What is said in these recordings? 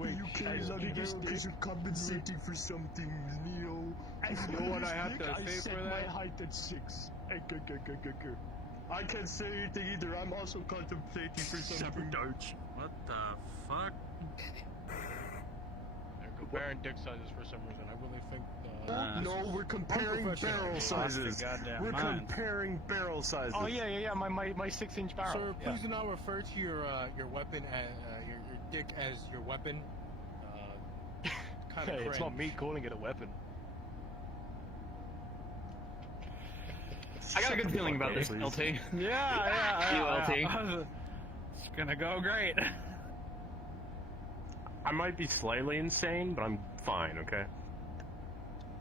Maybe you carry lucky barrel because you're compensating for something, Neo. You know what I have to say for I set that? my height at 6. I can't say anything either. I'm also contemplating for something. Sabotage. What the fuck? They're comparing dick sizes for some reason. I really think. No, we're comparing barrel sizes. We're comparing barrel sizes. Oh yeah. My 6-inch barrel. Sir, please do not refer to your weapon as your dick as your weapon. Kind of Hey, it's not me calling it a weapon. I got a good feeling about this, LT. Yeah. LT. It's gonna go great. I might be slightly insane, but I'm fine, okay?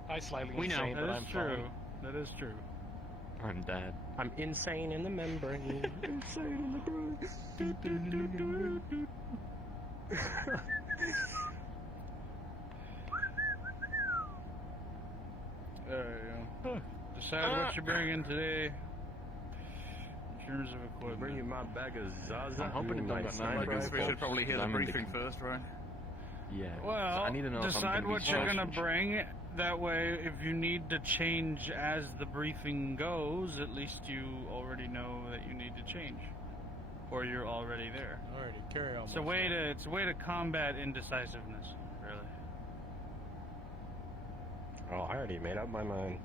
I slightly We know. insane, but That I'm is true. fine. That is true. I'm dead. I'm insane in the membrane. Insane in the brain. There you go. Decide what you're bringing today. In terms of equipment. Bring you my bag of Zaza. I'm hoping it don't got nine. I I guess we should probably hear the briefing first, right? Yeah. Well, I need to know if I'm decide gonna be what you're gonna sausage. bring. That way, if you need to change as the briefing goes, at least you already know that you need to change, or you're already there. Alrighty, carry on. It's a way to combat indecisiveness, really. Oh, I already made up my mind.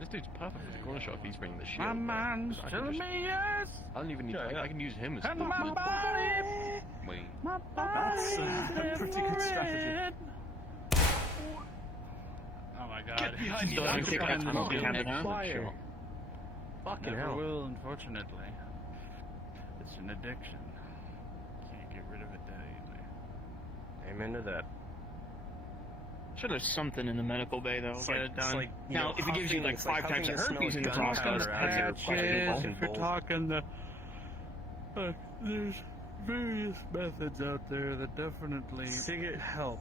This dude's perfect for the corner shot if he's bringing the shield. My bro. mind's 'Cause I can telling just- me yes, I don't even need. I can use him as. and full my movement. body, Wait. my body's there pretty for good strategy. it. Oh my God! Get behind me, Still haven't kicked that smoking habit, huh? Fire. Fucking Never hell. will, unfortunately. It's an addiction. Can't get rid of it that easily. Amen to that. Should have something in the medical bay though. It's Get like- it done. it's like, you now, know, if it gives you like it's like 5 types having of the smell herpes of in the gunpowder process, out of your fucking Patches, fucking if you're bowl. talking the... there's various methods out there that definitely Cigarette- help.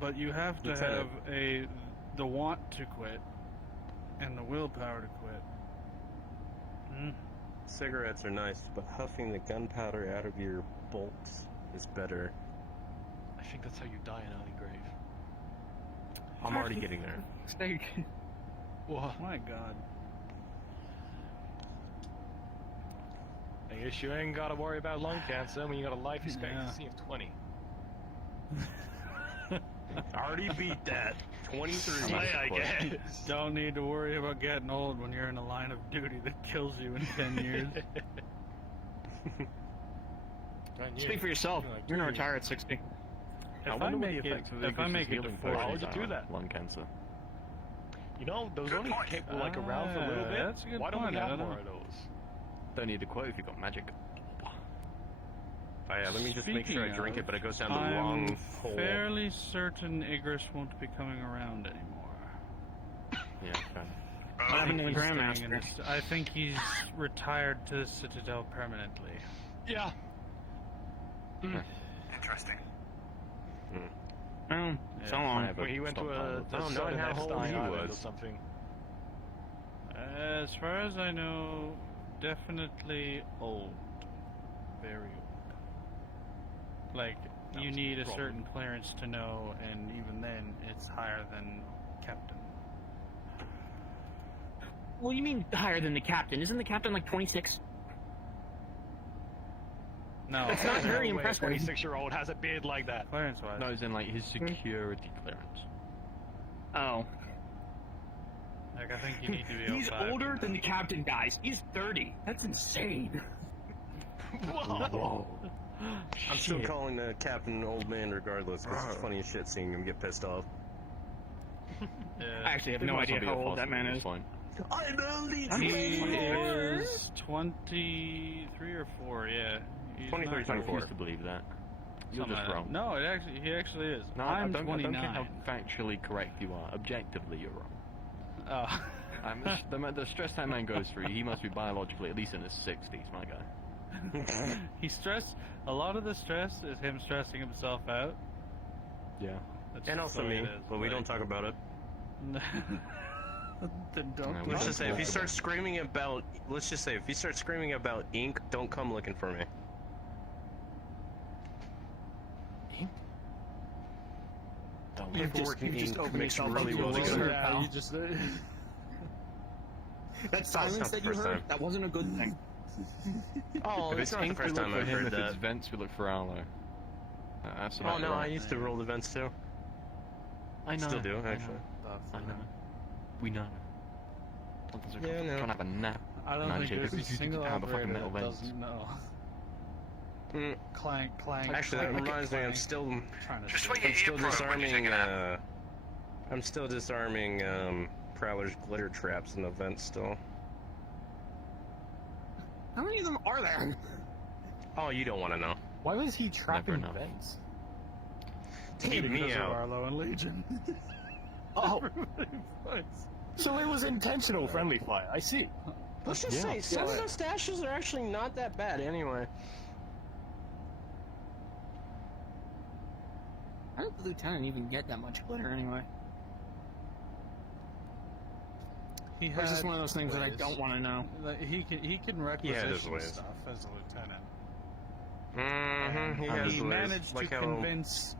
But you have to Lieutenant. have the want to quit and the willpower to quit. Cigarettes are nice, but huffing the gunpowder out of your bolts is better. I think that's how you die in an early grave. I'm already getting there. Steak. What? My God. I guess you ain't gotta worry about lung cancer when you got a life expectancy of 20. Already beat that. 23. I guess. Don't need to worry about getting old when you're in a line of duty that kills you in 10 years. Speak for yourself. You're gonna retire at 60. I If wonder what the make effects it, of if I make it to 40, Why would you do that? Lung cancer. You know, those only were like around for a little bit. That's a good Why don't point, we I have don't more know. of those? Don't need a quote if you got magic. Oh yeah, let me just make sure I Speaking drink of, it, but it goes down the I'm wrong hole. fairly certain Igris won't be coming around anymore. Yeah, fine. What happened to the He's staying in Grandmaster? this- I think he's retired to the Citadel permanently. Yeah. Interesting. Oh, so I long. have Where he went to stockpile. a I don't know how old he Island or was. something. As far as I know, definitely old. Very old. Like, That you was need a wrong. certain clearance to know, and even then, it's higher than Captain. Well, you mean higher than the captain? Isn't the captain like 26? No, It's not very No way impressive. A 26-year-old has a beard like that. clearance-wise. No, it's in like his security clearance. Oh. Like, I think you need to be He's outside. older than the captain, guys. He's 30. That's insane. Whoa. I'm still calling the captain an old man regardless, because it's funny as shit seeing him get pissed off. Yeah. I actually have It no might idea not be how a old that man philosophy, is. it's fine. I'm only He is 23 or 4, yeah. He's 23, not- I 24. refuse to believe that. You're something just like wrong. that. No, he actually is. No, I'm I don't 29. care how factually correct you are. Objectively, you're wrong. Oh. The stress that man goes through, he must be biologically at least in his 60s, my guy. A lot of the stress is him stressing himself out. Yeah. That's And just also the way me, it is. but we Like- don't talk about it. Then don't. No, talk we Let's just say if about he it. starts screaming about, let's just say if he starts screaming about ink, don't come looking for me. Ink? pal. People working you just ink opened mix yourself really up to well a listener. together. Yeah, you just. That silence not that the you first heard, time. that wasn't a good thing. Oh, If it's it's not the ink, we first look time for I've him. heard If that. it's vents, we look for Arlo. That's Oh about no, I right. used to roll events too. I know. Still do, I actually. know. I know. We know. Sometimes we're Yeah, I know. trying to have a nap. I don't Man, think Jacob, there's a you single have the fucking operator metal that vents. doesn't know. Mm, Clank, clank. Actually, that clank, reminds me, I'm clank. still Trying to Just see. what you I'm still hear, bro, when you take disarming. a nap. I'm still disarming Prowler's glitter traps in the vent still. How many of them are there? Oh, you don't want to know. Why was he trapping enough. vents? To keep me Because of out. Arlo and Legion. Oh, Everybody fights. so it was intentional friendly fire. I see. Let's just Yeah. say some of the stashes are actually not that bad anyway. How did the lieutenant even get that much glitter anyway? He Or is this had one of those things that I ways. don't want to know? Like, he can his requisition ways. stuff as a lieutenant. Mm-hmm. He And has he ways. managed Like to how convince.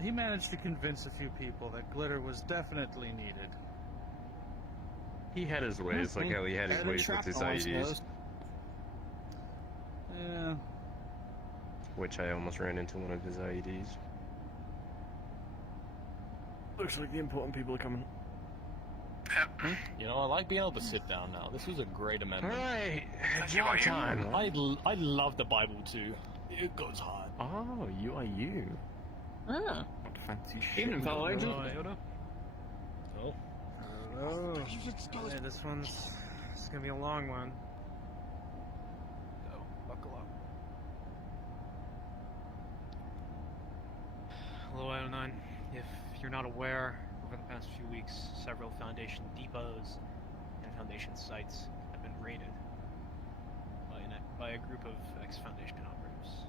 He managed to convince a few people that glitter was definitely needed. he had his ways, like how he had his Better than ways with his shrapnel, I IEDs, suppose. Yeah. which I almost ran into one of his IEDs. Looks like the important people are coming. You know, I like being able to sit down now. This was a great amendment. Alright, it's You your are you. time. I love the Bible too. It goes hard. Oh, you are you. Ah, What fancy shit. evening, fellow agent. Oh. Oh, yeah, this one's gonna be a long one. So, buckle up. Hello, Iodine. If you're not aware, over the past few weeks, several Foundation depots and Foundation sites have been raided by a group of ex-Foundation operatives.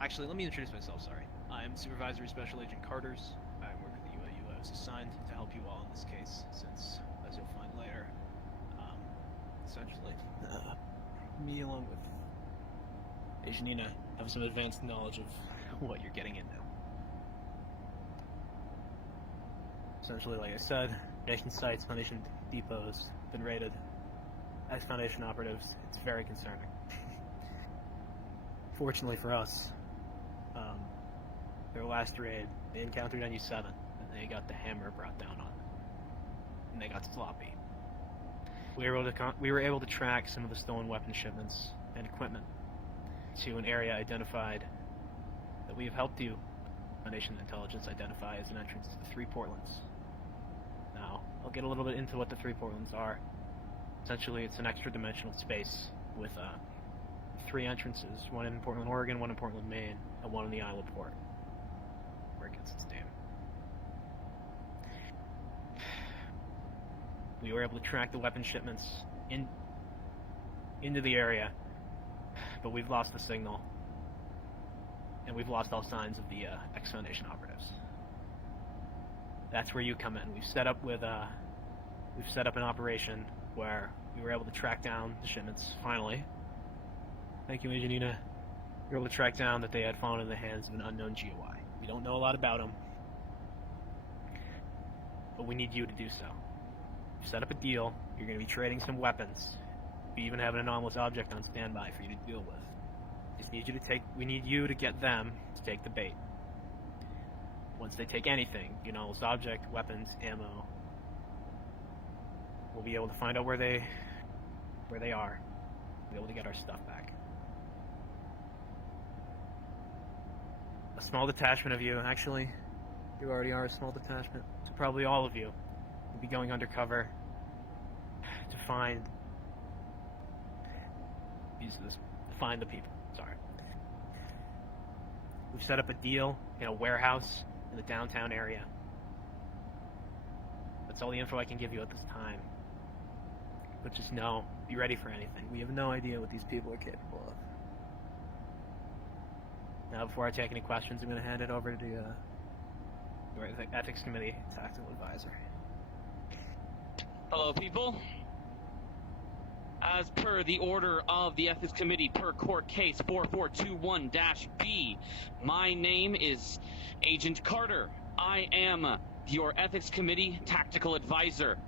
Actually, let me introduce myself, sorry. I'm Supervisory Special Agent Carters. I work with the UAU. I was assigned to help you all in this case, since, as you'll find later, essentially, me along with Ajanina have some advanced knowledge of what you're getting into. Essentially, like I said, Foundation sites, Foundation depots, been raided. As Foundation operatives, it's very concerning. Fortunately for us, their last raid, they encountered NU-7, and they got the hammer brought down on them. And they got sloppy. We were able to track some of the stolen weapon shipments and equipment to an area identified that we have helped you, Foundation Intelligence, identify as an entrance to the 3 Portlands. Now, I'll get a little bit into what the 3 Portlands are. Essentially, it's an extra-dimensional space with 3 entrances, one in Portland, Oregon, one in Portland, Maine, and one in the Isle of Port, where it gets its name. We were able to track the weapon shipments into the area, but we've lost the signal, and we've lost all signs of the ex-Foundation operatives. That's where you come in. We've set up an operation where we were able to track down the shipments, finally. Thank you, Angelina. We were able to track down that they had fallen in the hands of an unknown GOI. We don't know a lot about him, but we need you to do so. We've set up a deal. You're going to be trading some weapons. We even have an anomalous object on standby for you to deal with. We need you to get them to take the bait. Once they take anything, the anomalous object, weapons, ammo, we'll be able to find out where they are. We'll be able to get our stuff back. A small detachment of you, actually, you already are a small detachment, so probably all of you will be going undercover to find the people. Sorry. We've set up a deal in a warehouse in the downtown area. That's all the info I can give you at this time. But just know, be ready for anything. We have no idea what these people are capable of. Now, before I take any questions, I'm going to hand it over to your Ethics Committee Tactical Advisor. Hello, people. As per the order of the Ethics Committee per court case 4421-B, my name is Agent Carter. I am your Ethics Committee tactical advisor.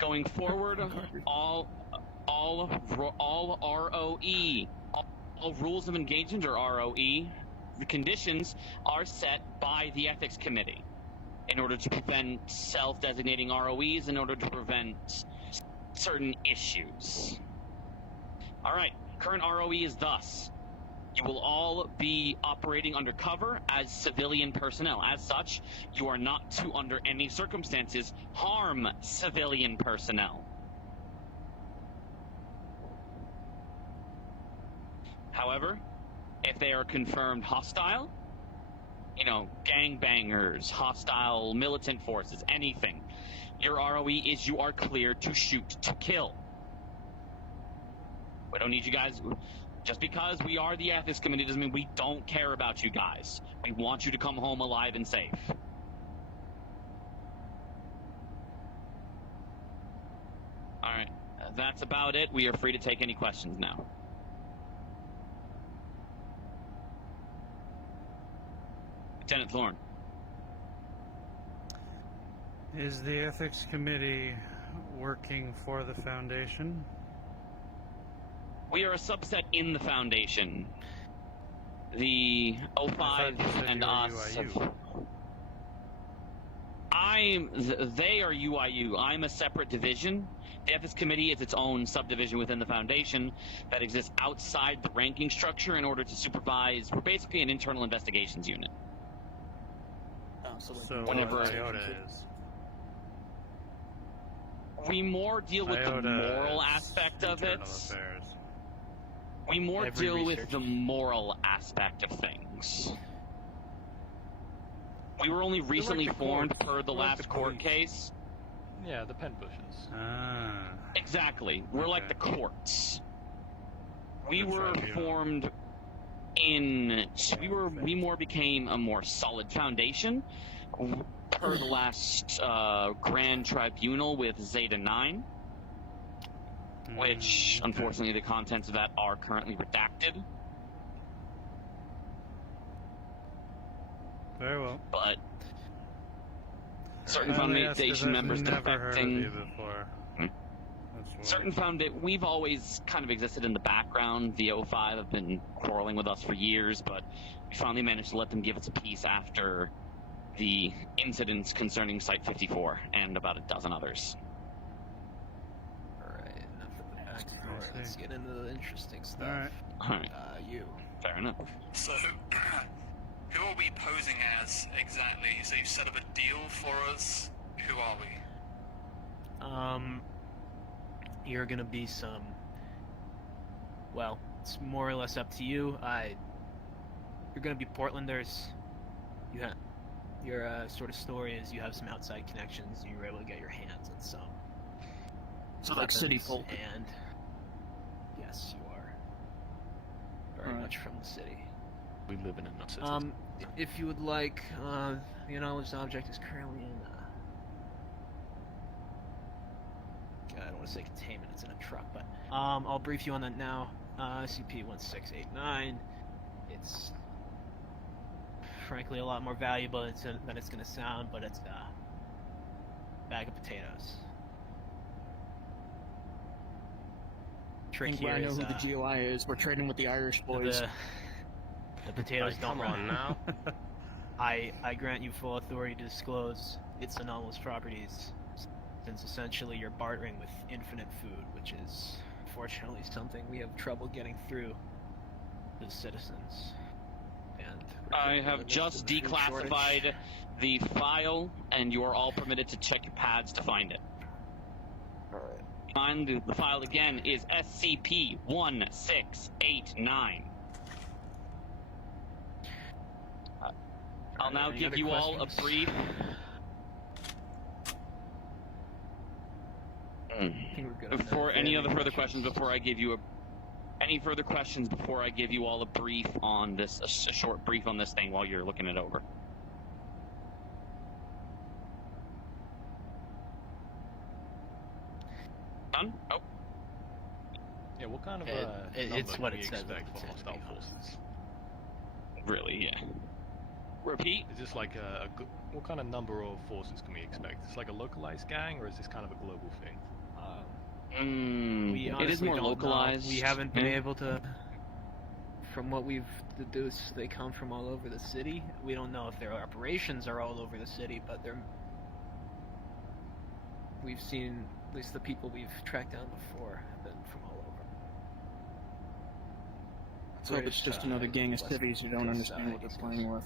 Going forward, all ROE, all rules of engagement or ROE, the conditions are set by the Ethics Committee in order to prevent self-designating ROEs, in order to prevent certain issues. Alright, current ROE is thus. You will all be operating undercover as civilian personnel. As such, you are not to, under any circumstances, harm civilian personnel. However, if they are confirmed hostile, you know, gangbangers, hostile militant forces, anything, your ROE is you are cleared to shoot to kill. We don't need you guys. Just because we are the Ethics Committee doesn't mean we don't care about you guys. We want you to come home alive and safe. Alright, that's about it. We are free to take any questions now. Lieutenant Thorne. Is the Ethics Committee working for the Foundation? We are a subset in the Foundation. The O5 and us. They are UIU. I'm a separate division. The Ethics Committee is its own subdivision within the Foundation that exists outside the ranking structure in order to supervise. We're basically an internal investigations unit. So whenever IOTA is. We more deal with the moral aspect of it. Affairs. We more deal with the moral aspect of things. We were only recently formed per the last court case. Yeah, the pen bushes. Ah. Exactly. We're like the courts. We were formed in... We more became a more solid foundation per the last Grand Tribunal with Zeta 9. Which, unfortunately, the contents of that are currently redacted. Very well. But certain Foundation members defecting. Certain we've always kind of existed in the background. The O5 have been quarreling with us for years, but we finally managed to let them give us a piece after the incidents concerning Site 54 and about a dozen others. Let's get into the interesting stuff. Alright. You. Fair enough. So, who are we posing as exactly? So you set up a deal for us. Who are we? You're gonna be some... Well, it's more or less up to you. You're gonna be Portlanders. Your sort of story is you have some outside connections. You were able to get your hands on some. So like city folk. And yes, you are very much from the city. We live in a city. If you would like, the anomalous object is currently in. I don't want to say containment. It's in a truck, but I'll brief you on that now. SCP-1689. It's frankly a lot more valuable than it's going to sound, but it's a bag of potatoes. I think I know who the GOI is. We're trading with the Irish boys. The potatoes don't come on now. I grant you full authority to disclose its anomalous properties, since essentially you're bartering with infinite food, which is unfortunately something we have trouble getting through as citizens. And I have just declassified the file, and you are all permitted to check your pads to find it. Alright. Find the file again is SCP-1689. I'll now give you all a brief. Before any other further questions, before I give you any further questions before I give you all a brief on this, a short brief on this thing while you're looking it over. Done? Oh. what kind of it's number what can it we says expect it's for in, hostile to be honest. forces? Really, yeah. Repeat. Is this like what kind of number of forces can we expect? Is this like a localized gang, or is this kind of a global thing? We It is honestly more don't know. localized. We haven't been Yeah. able to. From what we've deduced, they come from all over the city. We don't know if their operations are all over the city, but they're. We've seen at least the people we've tracked down before have been from all over. So it's just another gang of cities who don't understand what they're playing with.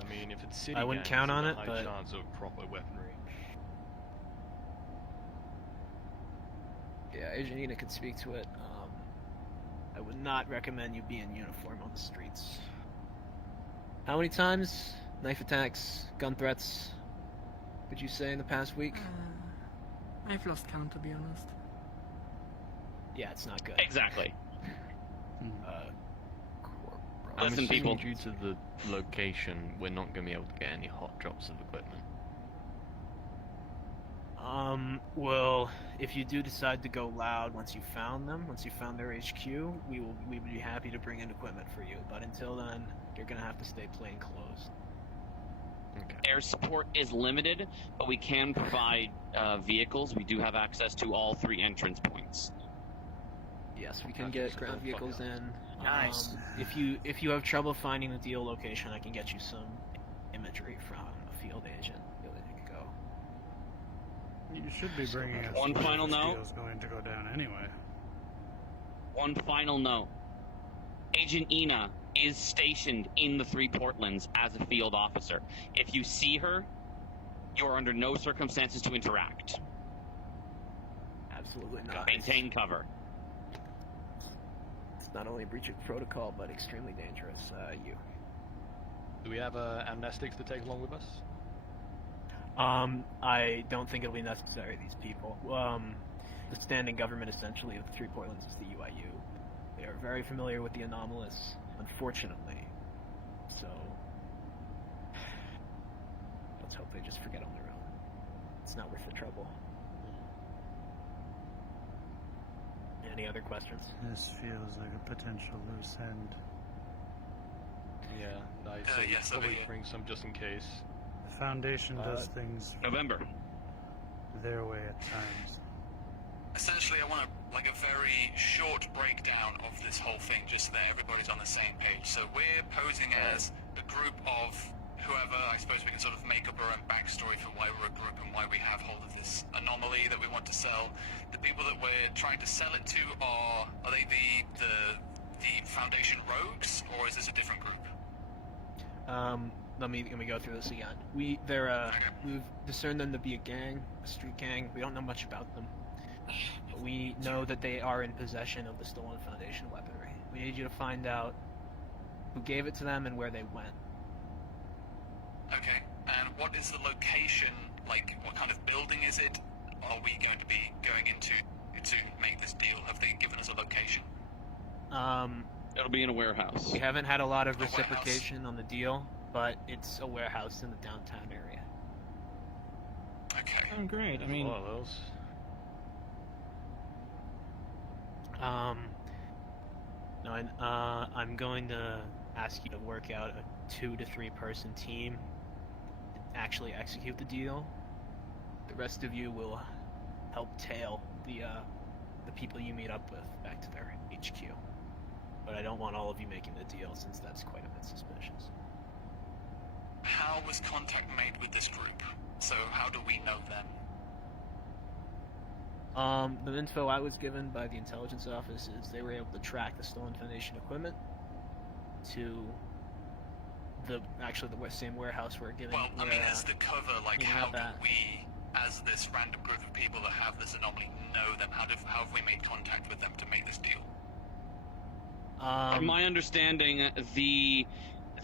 I mean, if it's city I wouldn't gangs, count on there's it, a high but chance of proper weaponry. yeah, Agent Ina could speak to it. I would not recommend you be in uniform on the streets. How many times? Knife attacks, gun threats, would you say in the past week? I've lost count, to be honest. Yeah, it's not good. Exactly. I'm Listen, assuming people. due to the location, we're not going to be able to get any hot drops of equipment. Well, if you do decide to go loud once you found them, once you found their HQ, we would be happy to bring in equipment for you. But until then, you're gonna have to stay plain clothes. Air support is limited, but we can provide vehicles. We do have access to all 3 entrance points. Yes, we can get ground vehicles in. Nice. If you have trouble finding the deal location, I can get you some imagery from a field agent. You can go. You should be bringing us. One final note. Deal's going to go down anyway. One final note. Agent Ina is stationed in the 3 Portlands as a field officer. If you see her, you are under no circumstances to interact. Absolutely not. Maintain cover. It's not only a breach of protocol, but extremely dangerous. Do we have amnestics to take along with us? I don't think it'll be necessary, these people. The standing government, essentially, of the 3 Portlands is the UIU. They are very familiar with the anomalous, unfortunately. So, let's hope they just forget on their own. It's not worth the trouble. Any other questions? This feels like a potential loose end. Yeah, nice. So yes, probably over here. bring some just in case. The Foundation does things November. their way at times. Essentially, I want a very short breakdown of this whole thing, just so that everybody's on the same page. So we're posing as a group of whoever. I suppose we can sort of make up our own backstory for why we're a group and why we have hold of this anomaly that we want to sell. The people that we're trying to sell it to are they the Foundation rogues, or is this a different group? Let me go through this again. We've discerned them to be a gang, a street gang. We don't know much about them. But we know that they are in possession of the stolen Foundation weaponry. We need you to find out who gave it to them and where they went. Okay, and what is the location, like, what kind of building is it? Are we going to be going into to make this deal? Have they given us a location? It'll be in a warehouse. We haven't had a lot of A warehouse? reciprocation on the deal, but it's a warehouse in the downtown area. Okay. Oh, great. I mean, A lot of those. No, I'm going to ask you to work out a 2 to 3 person team to actually execute the deal. The rest of you will help tail the people you meet up with back to their HQ. But I don't want all of you making the deal, since that's quite a bit suspicious. How was contact made with this group? So how do we know them? The info I was given by the intelligence office is they were able to track the stolen Foundation equipment to the same warehouse we're giving. Well, I mean, as the cover, like, you how have do that. we, as this random group of people that have this anomaly, know them? How have we made contact with them to make this deal? From my understanding,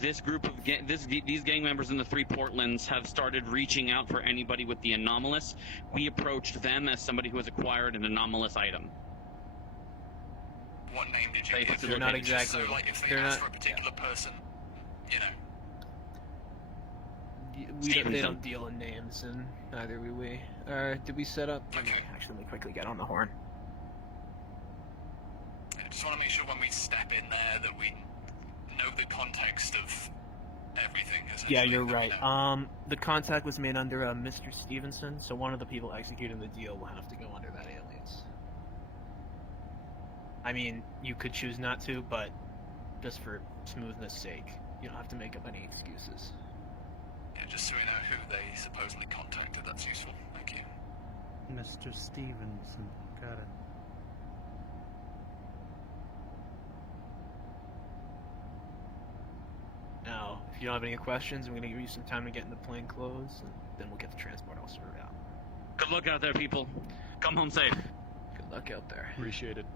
this group of these gang members in the 3 Portlands have started reaching out for anybody with the anomalous. We approached them as somebody who has acquired an anomalous item. What name did you give? They're not exactly. So, like, if they they're ask not, for a particular person, you know. they don't deal in names, and neither do we. Did we set up? Let me quickly get on the horn. just want to make sure when we step in there that we know the context of everything. Yeah, you're right. The contact was made under Mr. Stevenson, so one of the people executing the deal will have to go under that alias. I mean, you could choose not to, but just for smoothness' sake, you don't have to make up any excuses. Yeah, just so we know who they supposedly contacted, that's useful. Thank you. Mr. Stevenson. Got it. Now, if you don't have any questions, I'm going to give you some time to get into plain clothes, and then we'll get the transport all sorted out. Good luck out there, people. Come home safe. Good luck out there. Appreciate it.